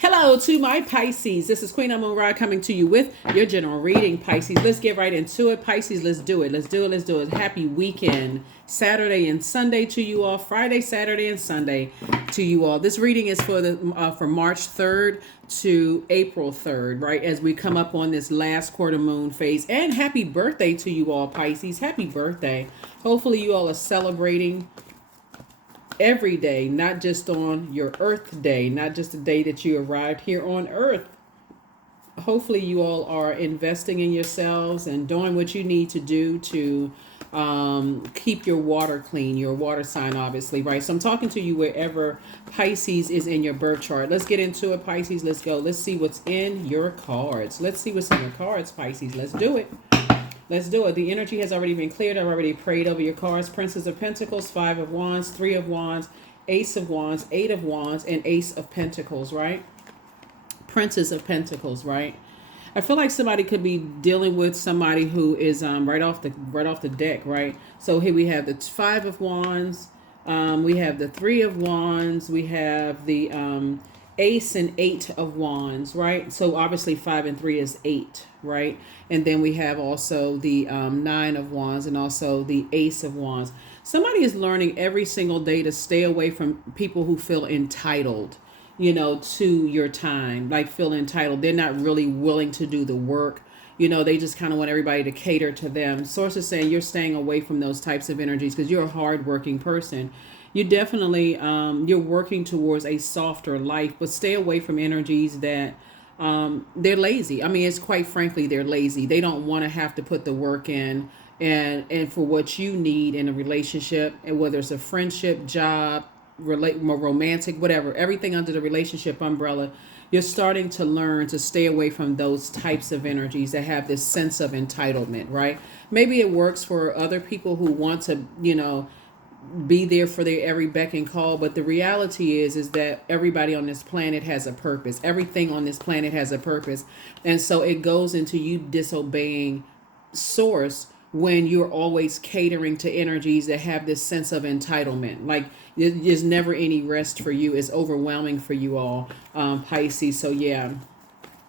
Hello to my Pisces. This is Queen Amun Ra coming to you with your general reading, Pisces. Let's get right into it, Pisces. Let's do it. Let's do it. Let's do it. Happy weekend, Saturday and Sunday to you all. Friday, Saturday, and Sunday to you all. This reading is for March 3rd to April 3rd, right? As we come up on this last quarter moon phase. And happy birthday to you all, Pisces. Happy birthday. Hopefully you all are celebrating every day, not just on your Earth day, not just the day that you arrived here on Earth. Hopefully you all are investing in yourselves and doing what you need to do to keep your water clean, your water sign, obviously, right? So I'm talking to you wherever Pisces is in your birth chart. Let's get into it, Pisces. Let's go. Let's see what's in your cards. Let's see what's in your cards, Pisces. Let's do it. Let's do it. The energy has already been cleared. I've already prayed over your cards. Princess of Pentacles, Five of Wands, Three of Wands, Ace of Wands, Eight of Wands, and Ace of Pentacles, right? Princess of Pentacles, right? I feel like somebody could be dealing with somebody who is right off the deck, right? So here we have the Five of Wands, we have the Three of Wands, we have the Ace and Eight of Wands, right? So obviously 5 and 3 is 8, right? And then we have also the Nine of Wands and also the Ace of Wands. Somebody is learning every single day to stay away from people who feel entitled, to your time, like feel entitled. They're not really willing to do the work. They just kind of want everybody to cater to them. Sources saying you're staying away from those types of energies because you're a hardworking person. You definitely, you're working towards a softer life, but stay away from energies that they're lazy. I mean, it's quite frankly, they're lazy. They don't want to have to put the work in and for what you need in a relationship, and whether it's a friendship, job, more romantic, whatever, everything under the relationship umbrella, you're starting to learn to stay away from those types of energies that have this sense of entitlement, right? Maybe it works for other people who want to, be there for their every beck and call, but the reality is that everybody on this planet has a purpose. Everything on this planet has a purpose. And so it goes into you disobeying source when you're always catering to energies that have this sense of entitlement. Like there's never any rest for you. It's overwhelming for you all, Pisces. So yeah.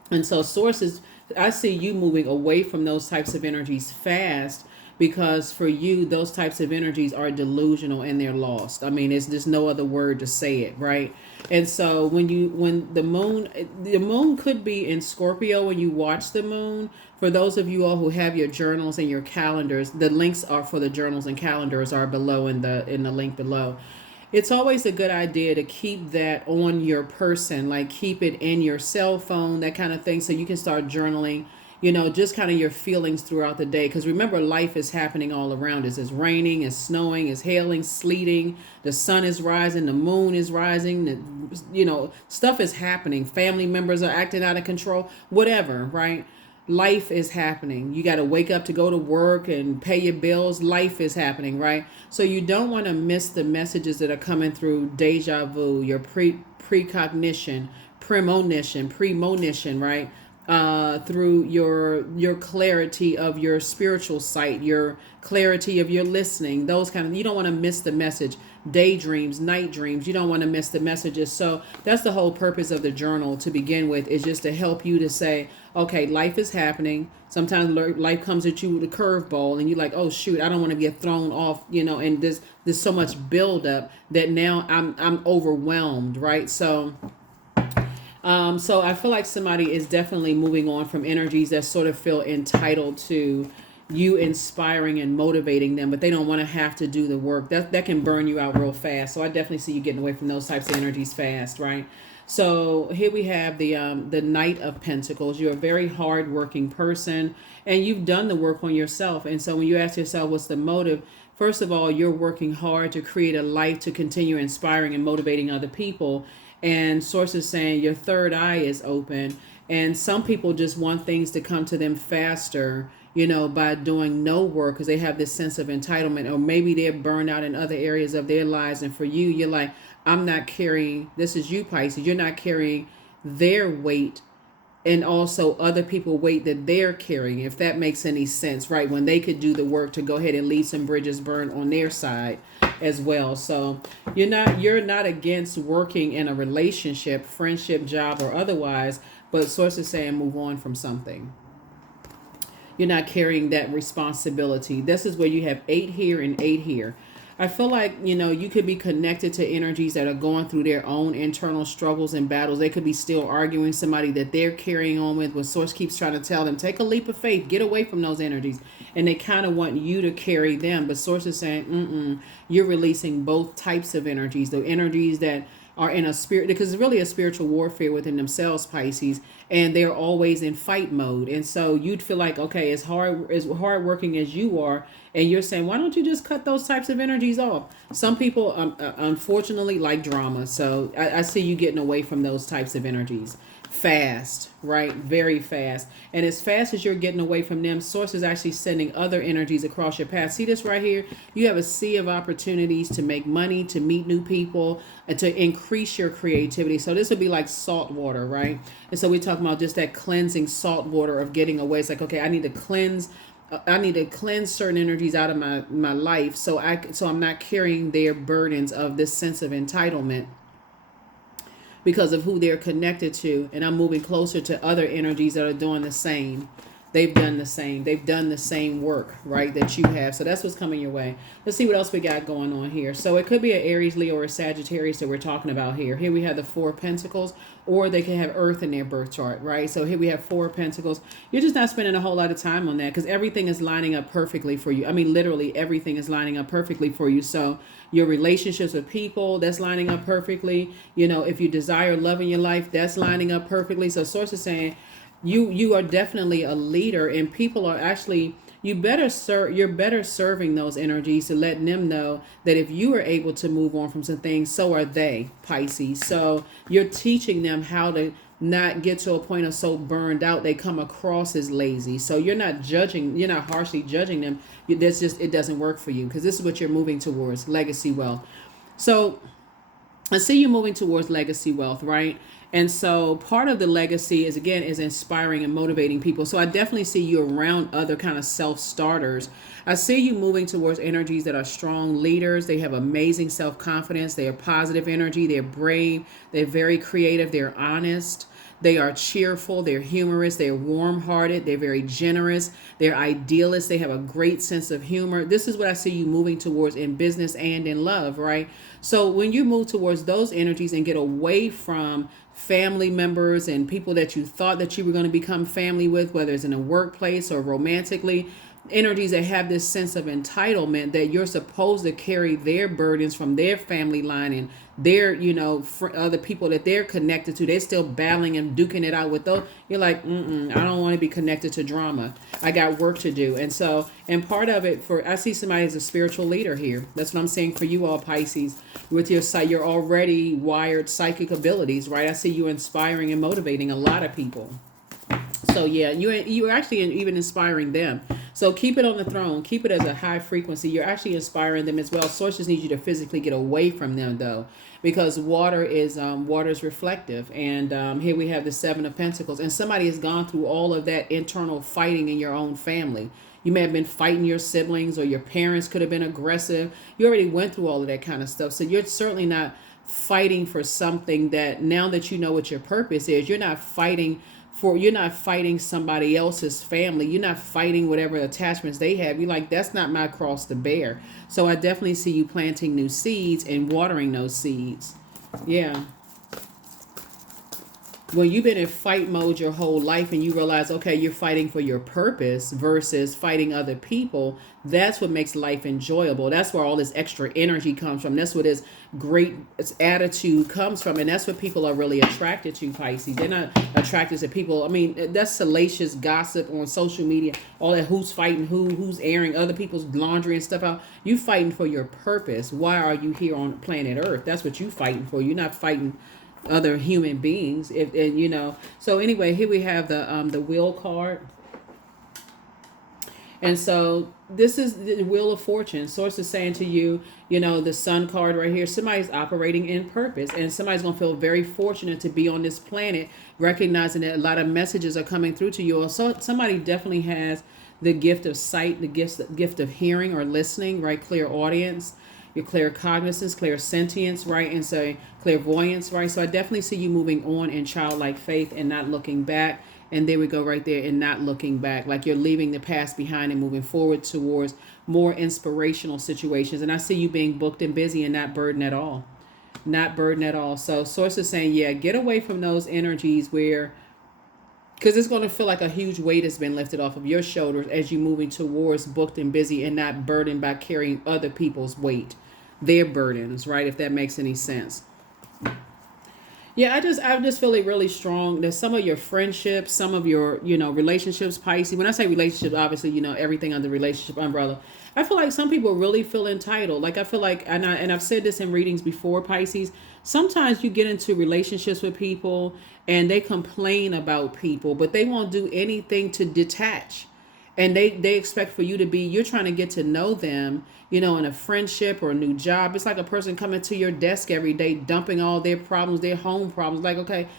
And so sources, I see you moving away from those types of energies fast, because for you, those types of energies are delusional and they're lost. I mean, there's no other word to say it, right? And so when the moon could be in Scorpio when you watch the moon. For those of you all who have your journals and your calendars, the links are for the journals and calendars are below in the link below. It's always a good idea to keep that on your person, like keep it in your cell phone, that kind of thing, so you can start journaling, just kind of your feelings throughout the day. Because remember, life is happening all around us. It's raining, it's snowing, it's hailing, sleeting, the sun is rising, the moon is rising, stuff is happening. Family members are acting out of control, whatever, right? Life is happening. You got to wake up to go to work and pay your bills. Life is happening, right? So you don't want to miss the messages that are coming through deja vu, your precognition, premonition, right? Through your clarity of your spiritual sight, your clarity of your listening, those kind of, you don't want to miss the message. Daydreams, night dreams, you don't want to miss the messages. So that's the whole purpose of the journal to begin with, is just to help you to say, okay, life is happening. Sometimes life comes at you with a curveball and you're like, oh shoot, I don't want to get thrown off, and there's so much buildup that now I'm overwhelmed, right? So I feel like somebody is definitely moving on from energies that sort of feel entitled to you inspiring and motivating them, but they don't want to have to do the work. That can burn you out real fast. So I definitely see you getting away from those types of energies fast, right? So here we have the Knight of Pentacles. You're a very hardworking person, and you've done the work on yourself. And so when you ask yourself, what's the motive? First of all, you're working hard to create a life to continue inspiring and motivating other people. And sources saying your third eye is open, and some people just want things to come to them faster, by doing no work, because they have this sense of entitlement, or maybe they're burned out in other areas of their lives. And for you, you're like, I'm not carrying, this is you, Pisces, you're not carrying their weight and also other people weight that they're carrying, if that makes any sense, right? When they could do the work to go ahead and leave some bridges burned on their side. as well. So you're not against working in a relationship, friendship, job, or otherwise, but source is saying move on from something. You're not carrying that responsibility. This is where you have 8 here and 8 here. I feel like, you could be connected to energies that are going through their own internal struggles and battles. They could be still arguing somebody that they're carrying on with, when source keeps trying to tell them, take a leap of faith, get away from those energies. And they kind of want you to carry them. But source is saying, you're releasing both types of energies. The energies that are in a spirit, because it's really a spiritual warfare within themselves, Pisces, and they're always in fight mode. And so you'd feel like, okay, as hard working as you are, and you're saying, why don't you just cut those types of energies off? Some people unfortunately like drama, so I see you getting away from those types of energies fast, right? Very fast. And as fast as you're getting away from them, source is actually sending other energies across your path. See this right here? You have a sea of opportunities to make money, to meet new people, and to increase your creativity. So this would be like salt water, right? And so we're talking about just that cleansing salt water of getting away. It's like, okay, I need to cleanse certain energies out of my life, so I'm not carrying their burdens of this sense of entitlement because of who they're connected to, and I'm moving closer to other energies that are doing the same. They've done the same. They've done the same work, right, that you have. So that's what's coming your way. Let's see what else we got going on here. So it could be an Aries, Leo, or a Sagittarius that we're talking about here. Here we have the 4 of Pentacles, or they can have Earth in their birth chart, right? So here we have 4 of Pentacles. You're just not spending a whole lot of time on that because everything is lining up perfectly for you. I mean, literally everything is lining up perfectly for you. So your relationships with people, that's lining up perfectly. If you desire love in your life, that's lining up perfectly. So source is saying, you are definitely a leader, and people are actually, you're better serving those energies to letting them know that if you are able to move on from some things, so are they, Pisces. So you're teaching them how to not get to a point of so burned out they come across as lazy. So you're not harshly judging them. It doesn't work for you, because this is what you're moving towards, legacy wealth. So I see you moving towards legacy wealth, right? And so part of the legacy is inspiring and motivating people. So I definitely see you around other kind of self-starters. I see you moving towards energies that are strong leaders. They have amazing self-confidence. They are positive energy. They're brave. They're very creative. They're honest. They are cheerful. They're humorous. They're warm-hearted. They're very generous. They're idealists. They have a great sense of humor. This is what I see you moving towards in business and in love, right? So when you move towards those energies and get away from family members and people that you thought that you were going to become family with, whether it's in a workplace or romantically, energies that have this sense of entitlement that you're supposed to carry their burdens from their family line and their, other people that they're connected to. They're still battling and duking it out with those. You're like, I don't want to be connected to drama. I got work to do. And part of it I see somebody as a spiritual leader here. That's what I'm saying for you all, Pisces, with your already wired psychic abilities, right? I see you inspiring and motivating a lot of people. So yeah, you're actually even inspiring them. So keep it on the throne. Keep it as a high frequency. You're actually inspiring them as well. Sources need you to physically get away from them, though, because water is reflective. And here we have the 7 of Pentacles. And somebody has gone through all of that internal fighting in your own family. You may have been fighting your siblings, or your parents could have been aggressive. You already went through all of that kind of stuff. So you're certainly not fighting for something that, now that you know what your purpose is, you're not fighting somebody else's family. You're not fighting whatever attachments they have. You're like, that's not my cross to bear. So I definitely see you planting new seeds and watering those seeds. Yeah. When you've been in fight mode your whole life and you realize, okay, you're fighting for your purpose versus fighting other people, that's what makes life enjoyable. That's where all this extra energy comes from. That's where this great attitude comes from. And that's what people are really attracted to, Pisces. They're not attracted to people. I mean, that's salacious gossip on social media. All that who's fighting who's airing other people's laundry and stuff out. You fighting for your purpose. Why are you here on planet Earth? That's what you fighting for. You're not fighting other human beings. So anyway, here we have the Wheel card. And so this is the Wheel of Fortune. Source is saying to you, the Sun card right here, somebody's operating in purpose, and somebody's going to feel very fortunate to be on this planet, recognizing that a lot of messages are coming through to you. So somebody definitely has the gift of sight, the gift of hearing or listening, right? Clairaudience. your claircognizance, clair-sentience, right? And so clairvoyance, right? So I definitely see you moving on in childlike faith and not looking back. And there we go right there, and not looking back. Like you're leaving the past behind and moving forward towards more inspirational situations. And I see you being booked and busy and not burdened at all. Not burdened at all. So source is saying, yeah, get away from those energies where, because it's going to feel like a huge weight has been lifted off of your shoulders as you're moving towards booked and busy and not burdened by carrying other people's weight, their burdens, right? If that makes any sense. Yeah, I just feel it really strong that some of your friendships, some of your, relationships, Pisces. When I say relationships, obviously, everything under relationship umbrella. I feel like some people really feel entitled. Like I feel like, and I've said this in readings before, Pisces. Sometimes you get into relationships with people and they complain about people, but they won't do anything to detach. And they expect for you to be, you're trying to get to know them, in a friendship or a new job. It's like a person coming to your desk every day, dumping all their problems, their home problems. Like, okay,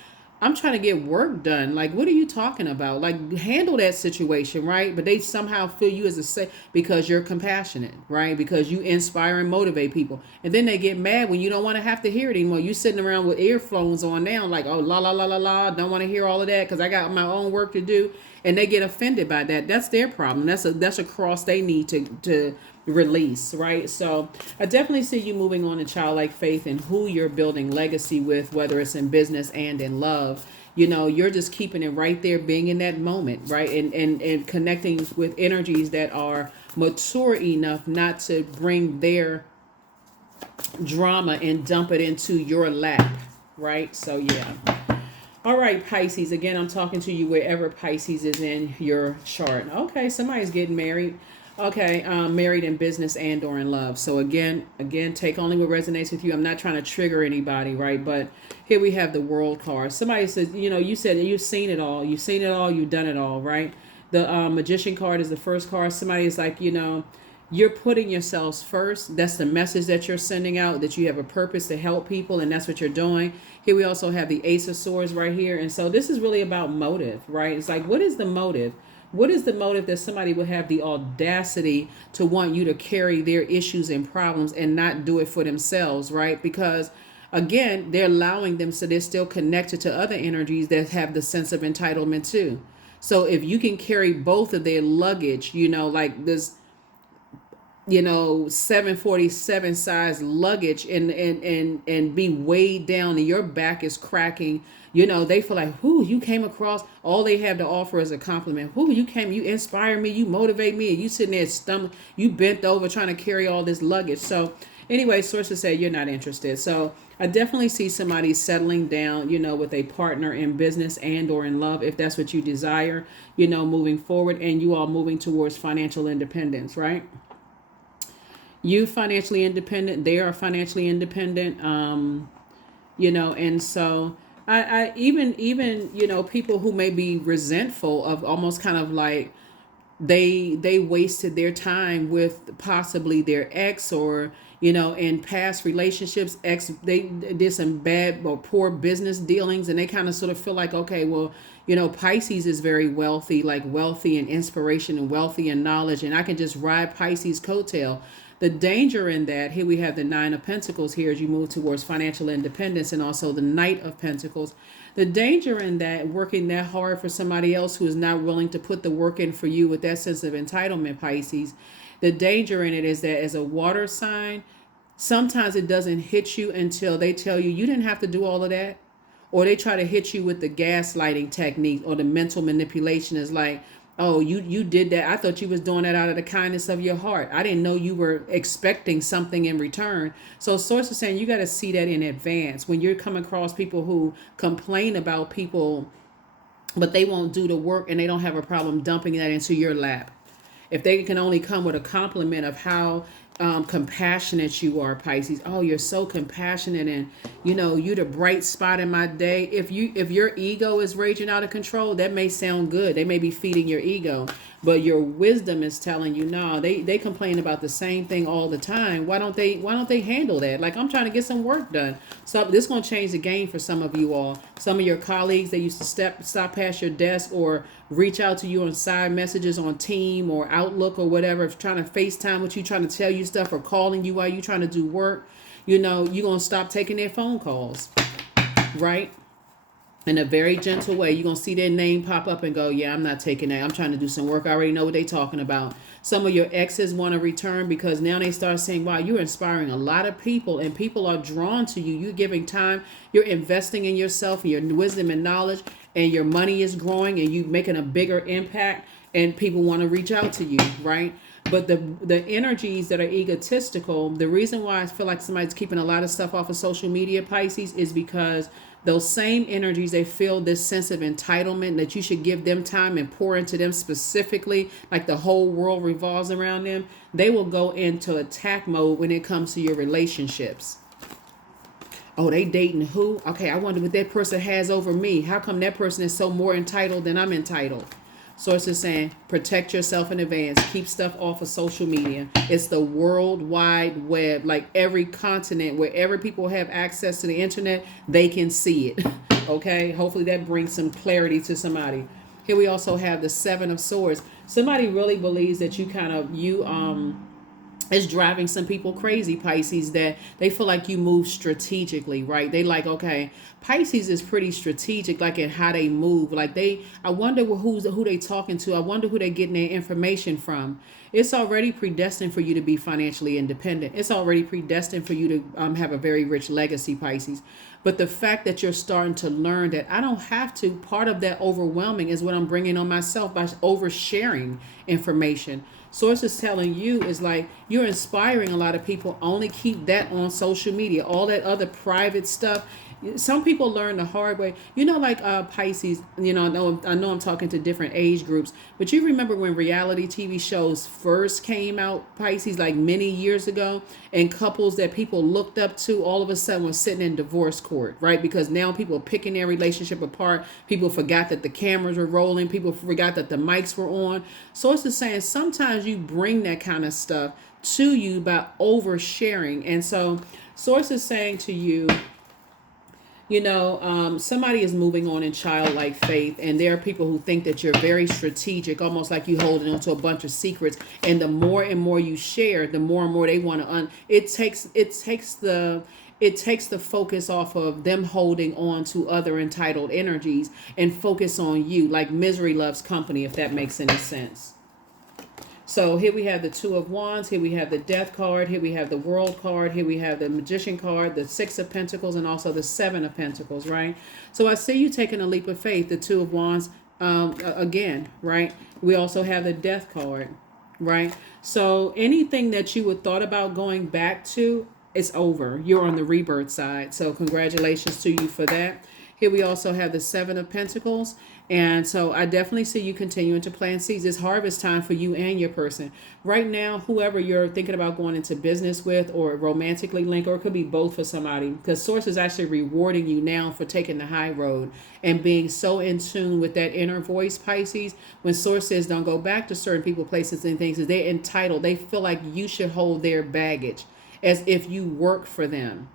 I'm trying to get work done. Like, what are you talking about? Like, handle that situation, right? But they somehow feel you as a say because you're compassionate, right? Because you inspire and motivate people. And then they get mad when you don't want to have to hear it anymore. You sitting around with earphones on now, like, oh, la, la, la, la, la. Don't want to hear all of that because I got my own work to do. And they get offended by that. That's their problem. That's a cross they need to release, right? So I definitely see you moving on in childlike faith and who you're building legacy with, whether it's in business and in love. You're just keeping it right there, being in that moment, right? And connecting with energies that are mature enough not to bring their drama and dump it into your lap, right? So yeah. All right, Pisces. Again, I'm talking to you wherever Pisces is in your chart. Okay, somebody's getting married. Okay, married in business and or in love. So again, take only what resonates with you. I'm not trying to trigger anybody, right? But here we have the World card. Somebody says, you said you've seen it all. You've seen it all. You've done it all, right? The Magician card is the first card. Somebody is like, you're putting yourselves first. That's the message that you're sending out, that you have a purpose to help people, and that's what you're doing. Here we also have the Ace of Swords right here. And so this is really about motive, right? It's like, what is the motive? What is the motive that somebody would have the audacity to want you to carry their issues and problems and not do it for themselves, right? Because again, they're allowing them, so they're still connected to other energies that have the sense of entitlement too. So if you can carry both of their luggage, like this 747 size luggage and be weighed down and your back is cracking, they feel like, whoo, you came across, all they have to offer is a compliment. Whoo, you inspire me, you motivate me, and you sitting there you bent over trying to carry all this luggage. So anyway, sources say you're not interested. So I definitely see somebody settling down, with a partner in business and or in love, if that's what you desire, moving forward, and you all moving towards financial independence, right? You financially independent, they are financially independent, and so I even people who may be resentful of almost kind of like they wasted their time with possibly their ex, or in past relationships, they did some bad or poor business dealings, and they kind of sort of feel like, okay, well, Pisces is very wealthy, like wealthy in inspiration and wealthy in knowledge, and I can just ride Pisces coattail. The danger in that, here we have the Nine of Pentacles here as you move towards financial independence, and also the Knight of Pentacles. The danger in that, working that hard for somebody else who is not willing to put the work in for you with that sense of entitlement, Pisces. The danger in it is that as a water sign, sometimes it doesn't hit you until they tell you didn't have to do all of that. Or they try to hit you with the gaslighting technique or the mental manipulation. Is like, oh, you did that. I thought you was doing that out of the kindness of your heart. I didn't know you were expecting something in return. So source is saying you got to see that in advance. When you're coming across people who complain about people, but they won't do the work, and they don't have a problem dumping that into your lap. If they can only come with a compliment of how compassionate you are, Pisces. Oh, you're so compassionate, and you're the bright spot in my day. If your ego is raging out of control, that may sound good. They may be feeding your ego, but your wisdom is telling you, no, they complain about the same thing all the time. Why don't they handle that? Like, I'm trying to get some work done. So this is going to change the game for some of you all. Some of your colleagues, they used to stop past your desk or reach out to you on side messages on Team or Outlook or whatever, trying to FaceTime with you, trying to tell you stuff or calling you while you're trying to do work, you're going to stop taking their phone calls, right? In a very gentle way. You're going to see their name pop up and go, yeah, I'm not taking that. I'm trying to do some work. I already know what they're talking about. Some of your exes want to return because now they start saying, wow, you're inspiring a lot of people and people are drawn to you. You're giving time. You're investing in yourself and your wisdom and knowledge, and your money is growing and you're making a bigger impact, and people want to reach out to you, right? But the energies that are egotistical, the reason why I feel like somebody's keeping a lot of stuff off of social media, Pisces, is because those same energies, they feel this sense of entitlement that you should give them time and pour into them specifically, like the whole world revolves around them. They will go into attack mode when it comes to your relationships. Oh, they dating who? Okay, I wonder what that person has over me. How come that person is so more entitled than I'm entitled? Source is saying, protect yourself in advance. Keep stuff off of social media. It's the world wide web. Like every continent, wherever people have access to the internet, they can see it. Okay? Hopefully that brings some clarity to somebody. Here we also have the Seven of Swords. Somebody really believes that it's driving some people crazy, Pisces, that they feel like you move strategically, right? They like, okay, Pisces is pretty strategic, like in how they move. Like I wonder who they talking to. I wonder who they getting their information from. It's already predestined for you to be financially independent. It's already predestined for you to have a very rich legacy, Pisces. But the fact that you're starting to learn that I don't have to, part of that overwhelming is what I'm bringing on myself by oversharing information. Source is telling you is like you're inspiring a lot of people. Only keep that on social media. All that other private stuff. Some people learn the hard way. Like Pisces, I know I'm talking to different age groups, but you remember when reality TV shows first came out, Pisces, like many years ago, and couples that people looked up to all of a sudden were sitting in divorce court, right? Because now people are picking their relationship apart. People forgot that the cameras were rolling. People forgot that the mics were on. Source is saying sometimes you bring that kind of stuff to you by oversharing. And so Source is saying to you, somebody is moving on in childlike faith, and there are people who think that you're very strategic, almost like you holding on to a bunch of secrets. And the more and more you share, the more and more they want to. It takes the focus off of them holding on to other entitled energies and focus on you. Like misery loves company, if that makes any sense. So here we have the Two of Wands. Here we have the Death card. Here we have the World card. Here we have the Magician card, the Six of Pentacles, and also the Seven of Pentacles, right? So I see you taking a leap of faith, the Two of Wands again, right? We also have the Death card, right? So anything that you would thought about going back to, it's over. You're on the rebirth side. So congratulations to you for that. Here we also have the Seven of Pentacles. And so I definitely see you continuing to plant seeds. It's harvest time for you and your person. Right now, whoever you're thinking about going into business with or romantically linked, or it could be both for somebody, because Source is actually rewarding you now for taking the high road and being so in tune with that inner voice, Pisces. When Source says don't go back to certain people, places, and things, they're entitled. They feel like you should hold their baggage as if you work for them.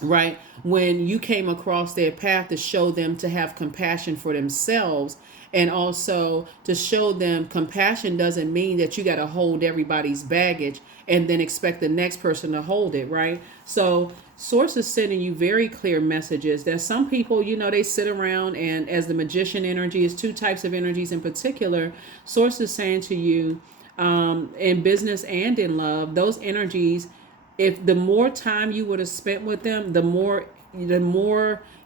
Right? When you came across their path to show them to have compassion for themselves, and also to show them compassion doesn't mean that you got to hold everybody's baggage and then expect the next person to hold it, right? So Source is sending you very clear messages that some people, they sit around, and as the Magician energy is two types of energies in particular, Source is saying to you, in business and in love, those energies, if the more time you would have spent with them, the more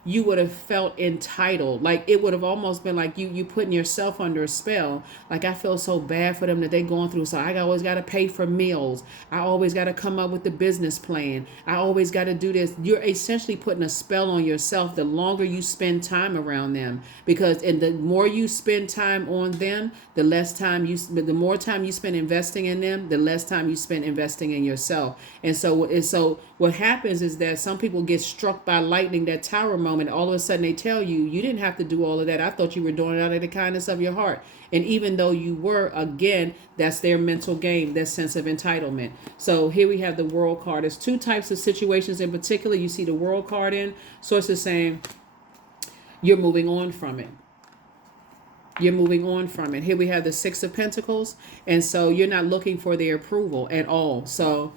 you would have felt entitled. Like it would have almost been like you putting yourself under a spell. Like I feel so bad for them that they going through. So I always got to pay for meals. I always got to come up with the business plan. I always got to do this. You're essentially putting a spell on yourself the longer you spend time around them, because and the more you spend time on them, the the more time you spend investing in them, the less time you spend investing in yourself. And so what happens is that some people get struck by lightning, that tower moment. All of a sudden they tell you, you didn't have to do all of that. I thought you were doing it out of the kindness of your heart. And even though you were, again, that's their mental game, that sense of entitlement. So here we have the World card. There's two types of situations in particular. You see the World card in. Source is saying you're moving on from it. You're moving on from it. Here we have the Six of Pentacles. And so you're not looking for their approval at all. So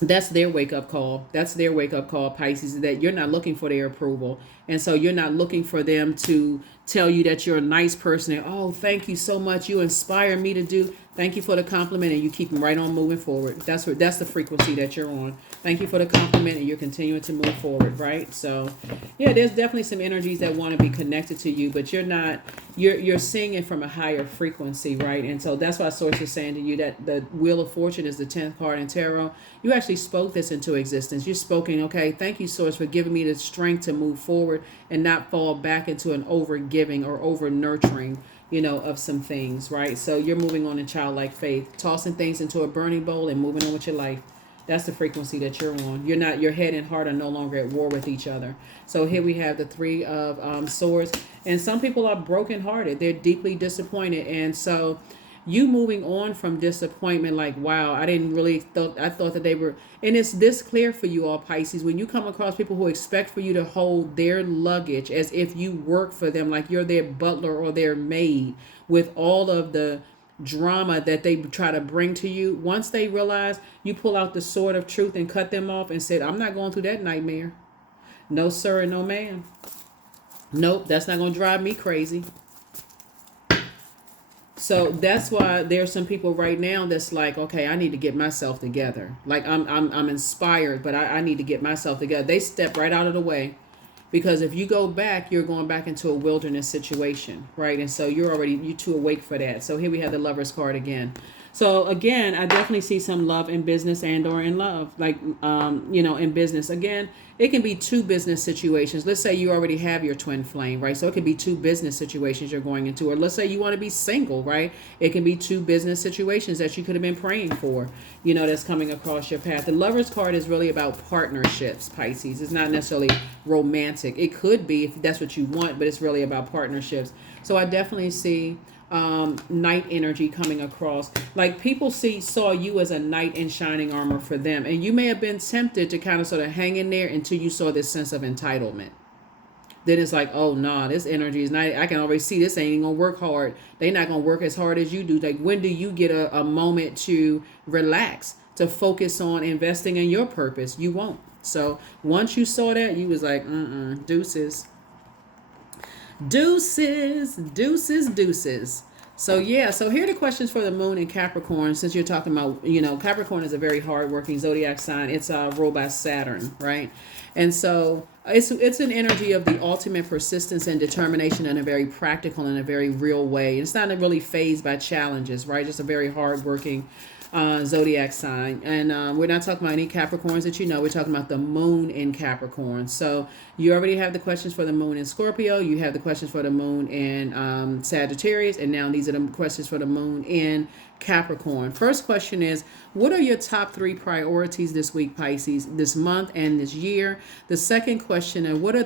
that's their wake up call. That's their wake up call, Pisces, that you're not looking for their approval. And so you're not looking for them to tell you that you're a nice person. And, oh, thank you so much. You inspire me to do. Thank you for the compliment. And you keep them right on moving forward. That's the frequency that you're on. Thank you for the compliment. And you're continuing to move forward. Right. So, yeah, there's definitely some energies that want to be connected to you, but you're seeing it from a higher frequency. Right. And so that's why Source is saying to you that the Wheel of Fortune is the 10th card in tarot. You actually spoke this into existence. You're spoken. Okay. Thank you, Source, for giving me the strength to move forward and not fall back into an over giving or over nurturing, of some things, right? So you're moving on in childlike faith, tossing things into a burning bowl and moving on with your life. That's the frequency that you're on. Your head and heart are no longer at war with each other. So here we have the Three of Swords. And some people are brokenhearted. They're deeply disappointed. And so you moving on from disappointment, like, wow, I thought that they were, and it's this clear for you all, Pisces, when you come across people who expect for you to hold their luggage as if you work for them, like you're their butler or their maid, with all of the drama that they try to bring to you. Once they realize, you pull out the sword of truth and cut them off and said, I'm not going through that nightmare. No, sir, and no, ma'am. Nope, that's not going to drive me crazy. So that's why there's some people right now that's like, okay, I need to get myself together. Like I'm inspired, but I need to get myself together. They step right out of the way, because if you go back, you're going back into a wilderness situation, right? And so you're too awake for that. So here we have the Lover's card again. So again, I definitely see some love in business and or in love, like, in business. Again, it can be two business situations. Let's say you already have your twin flame, right? So it could be two business situations you're going into. Or let's say you want to be single, right? It can be two business situations that you could have been praying for, that's coming across your path. The Lover's card is really about partnerships, Pisces. It's not necessarily romantic. It could be if that's what you want, but it's really about partnerships. So I definitely see knight energy coming across. Like people saw you as a knight in shining armor for them, and you may have been tempted to kind of sort of hang in there until you saw this sense of entitlement. Then it's like, oh no, this energy is not, I can already see this ain't gonna work hard. They're not gonna work as hard as you do. Like, when do you get a moment to relax, to focus on investing in your purpose? You won't. So once you saw that, you was like, deuces. Deuces, deuces, deuces. So yeah, so here are the questions for the moon in Capricorn. Since you're talking about, Capricorn is a very hardworking zodiac sign. It's ruled by Saturn, right? And so it's an energy of the ultimate persistence and determination in a very practical and a very real way. It's not really phased by challenges, right? Just a very hardworking zodiac sign. And we're not talking about any Capricorns that we're talking about the moon in Capricorn. So you already have the questions for the moon in Scorpio, you have the questions for the moon in Sagittarius, and now these are the questions for the moon in Capricorn. First question is, what are your top 3 priorities this week, Pisces, this month and this year? The second question is, what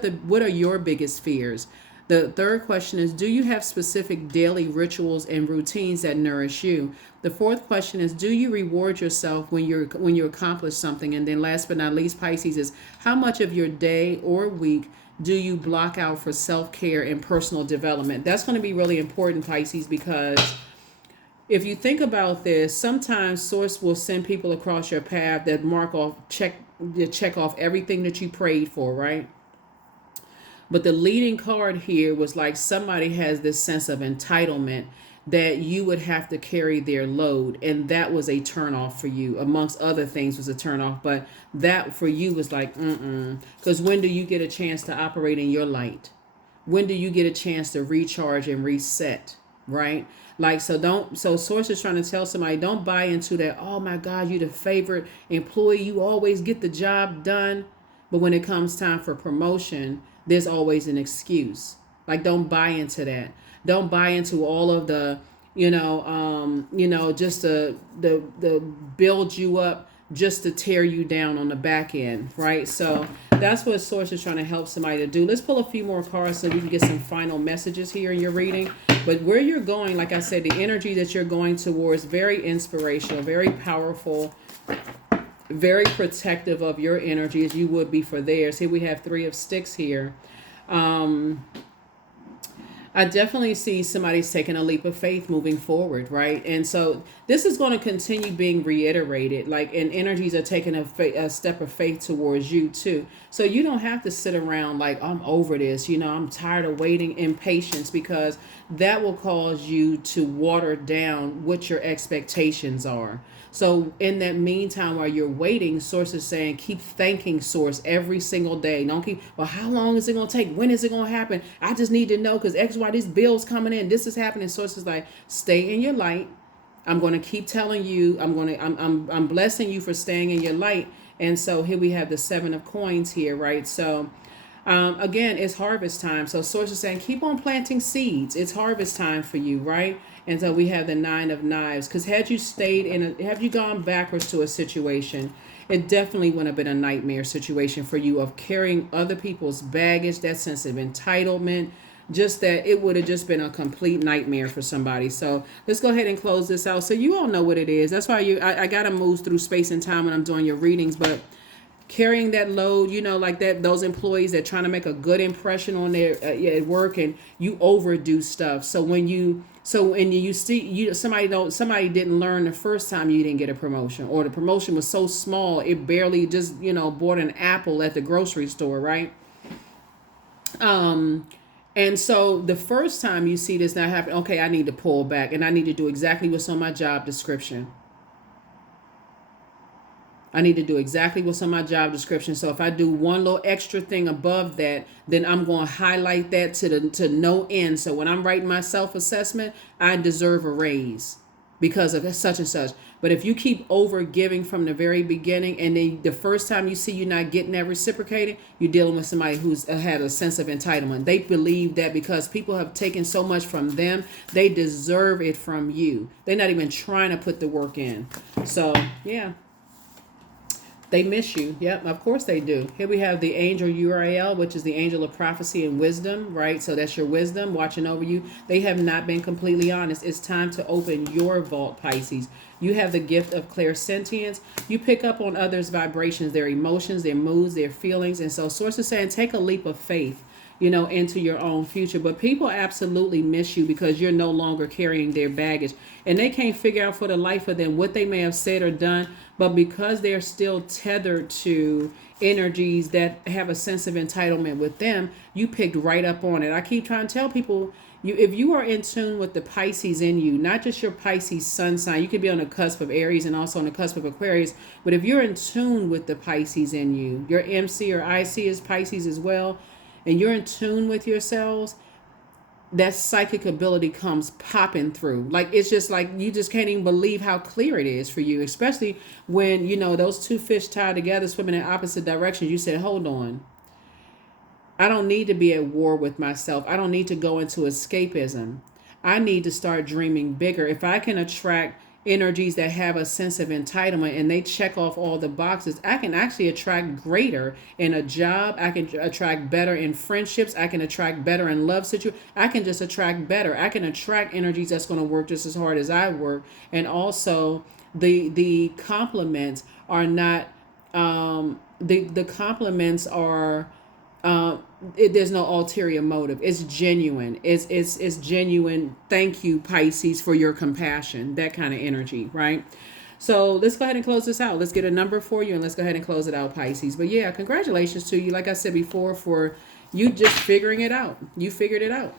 are your biggest fears? The third question is, do you have specific daily rituals and routines that nourish you? The fourth question is, do you reward yourself when you accomplish something? And then last but not least, Pisces, is how much of your day or week do you block out for self-care and personal development? That's going to be really important, Pisces, because if you think about this, sometimes Source will send people across your path that check off everything that you prayed for, right? But the leading card here was like somebody has this sense of entitlement that you would have to carry their load. And that was a turnoff for you, amongst other things was a turnoff. But that for you was like, because when do you get a chance to operate in your light? When do you get a chance to recharge and reset, right? Like, so Source is trying to tell somebody, don't buy into that, oh my God, you the favorite employee, you always get the job done. But when it comes time for promotion, there's always an excuse. Like, don't buy into that. Don't buy into all of the, just the build you up just to tear you down on the back end, right? So that's what Source is trying to help somebody to do. Let's pull a few more cards so we can get some final messages here in your reading. But where you're going, like I said, the energy that you're going towards, very inspirational, very powerful, very protective of your energy as you would be for theirs. Here we have 3 of Sticks here. I definitely see somebody's taking a leap of faith moving forward, right? And so this is going to continue being reiterated, like, and energies are taking a step of faith towards you too. So you don't have to sit around like, I'm over this, I'm tired of waiting, impatience, because that will cause you to water down what your expectations are. So in that meantime, while you're waiting, Source is saying, keep thanking Source every single day. Don't keep, well, how long is it going to take? When is it going to happen? I just need to know because X, Y, these bills coming in. This is happening. Source is like, stay in your light. I'm going to keep telling you, I'm blessing you for staying in your light. And so here we have the 7 of coins here, right? So again, it's harvest time. So Source is saying, keep on planting seeds. It's harvest time for you, right? And so we have the 9 of knives. Because had you gone backwards to a situation, it definitely would have been a nightmare situation for you of carrying other people's baggage, that sense of entitlement, just that it would have just been a complete nightmare for somebody. So let's go ahead and close this out. So you all know what it is. That's why I got to move through space and time when I'm doing your readings, but carrying that load, like that, those employees that trying to make a good impression on their at work, and you overdo stuff. So when you see somebody didn't learn the first time, you didn't get a promotion, or the promotion was so small it barely just bought an apple at the grocery store, right? And so the first time you see this not happen, okay, I need to pull back and I need to do exactly what's on my job description. I need to do exactly what's on my job description. So if I do one little extra thing above that, then I'm going to highlight that to no end. So when I'm writing my self-assessment, I deserve a raise because of such and such. But if you keep over giving from the very beginning, and then the first time you see you're not getting that reciprocated, you're dealing with somebody who's had a sense of entitlement. They believe that because people have taken so much from them, they deserve it from you. They're not even trying to put the work in. So yeah. They miss you. Yep, of course they do. Here we have the angel Uriel, which is the angel of prophecy and wisdom, right? So that's your wisdom watching over you. They have not been completely honest. It's time to open your vault, Pisces. You have the gift of clair-sentience. You pick up on others' vibrations, their emotions, their moods, their feelings. And so Source is saying, take a leap of faith, into your own future. But people absolutely miss you because you're no longer carrying their baggage. And they can't figure out for the life of them what they may have said or done. But because they're still tethered to energies that have a sense of entitlement with them, you picked right up on it. I keep trying to tell people, if you are in tune with the Pisces in you, not just your Pisces sun sign, you could be on the cusp of Aries and also on the cusp of Aquarius, but if you're in tune with the Pisces in you, your MC or IC is Pisces as well, and you're in tune with yourselves, that psychic ability comes popping through. Like, it's just like you just can't even believe how clear it is for you, especially when those two fish tied together swimming in opposite directions. You said, hold on, I don't need to be at war with myself. I don't need to go into escapism. I need to start dreaming bigger. If I can attract energies that have a sense of entitlement and they check off all the boxes, I can actually attract greater in a job. I can attract better in friendships. I can attract better in love situations. I can just attract better. I can attract energies that's going to work just as hard as I work. And also the compliments are not, the compliments are, there's no ulterior motive. It's genuine. It's genuine. Thank you, Pisces, for your compassion. That kind of energy, right? So let's go ahead and close this out. Let's get a number for you and let's go ahead and close it out, Pisces. But yeah, congratulations to you. Like I said before, for you just figuring it out. You figured it out.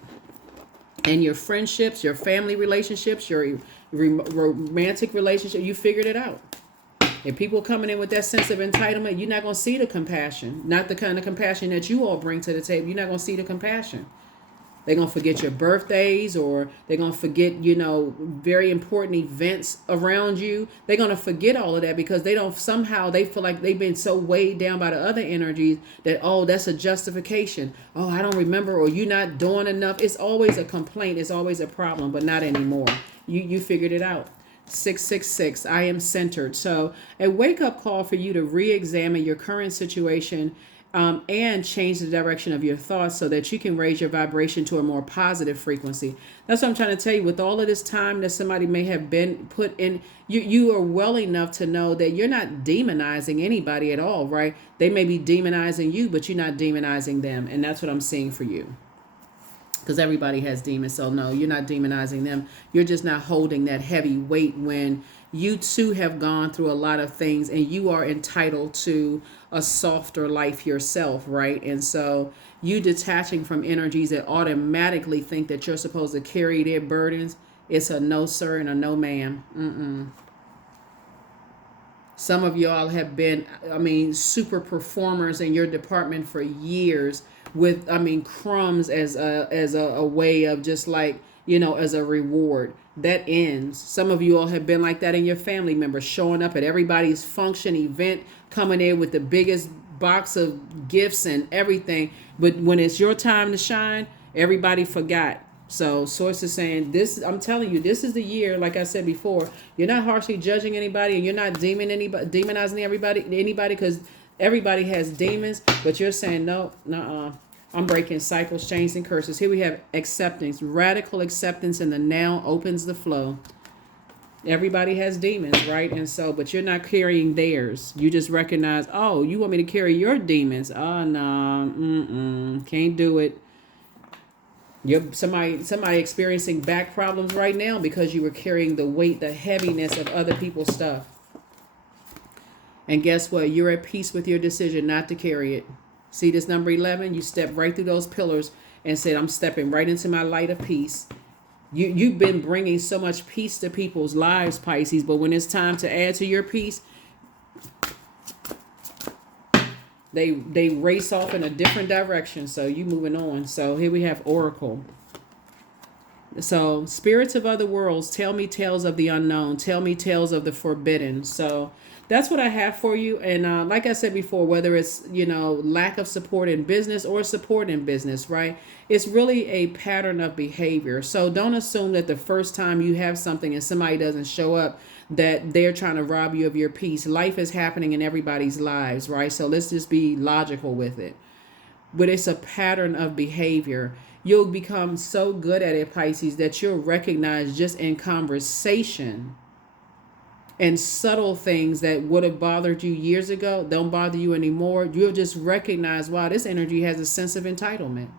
And your friendships, your family relationships, your romantic relationship, you figured it out. If people coming in with that sense of entitlement, you're not going to see the compassion. Not the kind of compassion that you all bring to the table. You're not going to see the compassion. They're going to forget your birthdays, or they're going to forget, very important events around you. They're going to forget all of that because they feel like they've been so weighed down by the other energies that, oh, that's a justification. Oh, I don't remember, or you're not doing enough. It's always a complaint. It's always a problem, but not anymore. You figured it out. 666, I am centered. So a wake-up call for you to re-examine your current situation and change the direction of your thoughts so that you can raise your vibration to a more positive frequency. That's what I'm trying to tell you. With all of this time that somebody may have been put in, you are well enough to know that you're not demonizing anybody at all, right? They may be demonizing you, but you're not demonizing them. And that's what I'm seeing for you. because everybody has demons. So no, you're not demonizing them. You're just not holding that heavy weight when you too have gone through a lot of things and you are entitled to a softer life yourself, right? And so you detaching from energies that automatically think that you're supposed to carry their burdens, it's a no sir and a no ma'am. Some of y'all have been, super performers in your department for years with, crumbs as a way of just like, as a reward. That ends. Some of you all have been like that in your family members, showing up at everybody's function, event, coming in with the biggest box of gifts and everything. But when it's your time to shine, everybody forgot. So source is saying this, I'm telling you, this is the year, like I said before, you're not harshly judging anybody and you're not demonizing anybody because everybody has demons, but you're saying, no, I'm breaking cycles, chains, and curses. Here we have acceptance, radical acceptance, and the now opens the flow. Everybody has demons, right? And so, but you're not carrying theirs. You just recognize, oh, you want me to carry your demons? Oh, no, can't do it. You're somebody experiencing back problems right now because you were carrying the weight, the heaviness of other people's stuff. And guess what? You're at peace with your decision not to carry it. See this number 11? You stepped right through those pillars and said, I'm stepping right into my light of peace. You've been bringing so much peace to people's lives, Pisces, but when it's time to add to your peace, they race off in a different direction. So you moving on. So here we have Oracle. So spirits of other worlds, tell me tales of the unknown. Tell me tales of the forbidden. So that's what I have for you. And like I said before, whether it's, lack of support in business or support in business, right? It's really a pattern of behavior. So don't assume that the first time you have something and somebody doesn't show up, that they're trying to rob you of your peace. Life is happening in everybody's lives, right? So let's just be logical with it. But it's a pattern of behavior. You'll become so good at it, Pisces, that you'll recognize just in conversation and subtle things that would have bothered you years ago don't bother you anymore. You'll just recognize, wow, this energy has a sense of entitlement.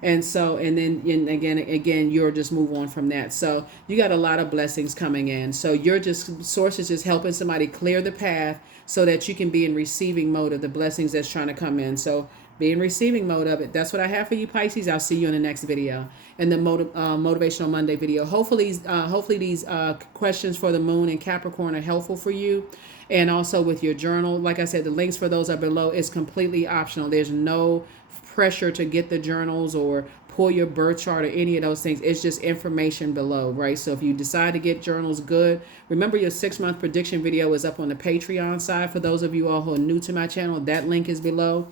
And so, and then again, you'll just move on from that. So you got a lot of blessings coming in. So you're just, source is just helping somebody clear the path so that you can be in receiving mode of the blessings that's trying to come in. So be in receiving mode of it. That's what I have for you, Pisces. I'll see you in the next video, in the Motivational Monday video. Hopefully these questions for the moon and Capricorn are helpful for you. And also with your journal, like I said, the links for those are below. It's completely optional. There's no pressure to get the journals or pull your birth chart or any of those things. It's just information below, right? So if you decide to get journals, good. Remember, your 6-month prediction video is up on the Patreon side. For those of you all who are new to my channel, that link is below.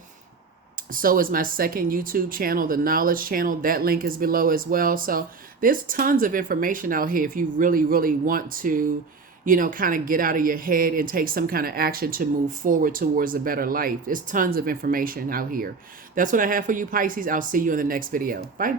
So is my second YouTube channel, the Knowledge Channel. That link is below as well. So there's tons of information out here if you really, really want to, kind of get out of your head and take some kind of action to move forward towards a better life. There's tons of information out here. That's what I have for you, Pisces. I'll see you in the next video. Bye.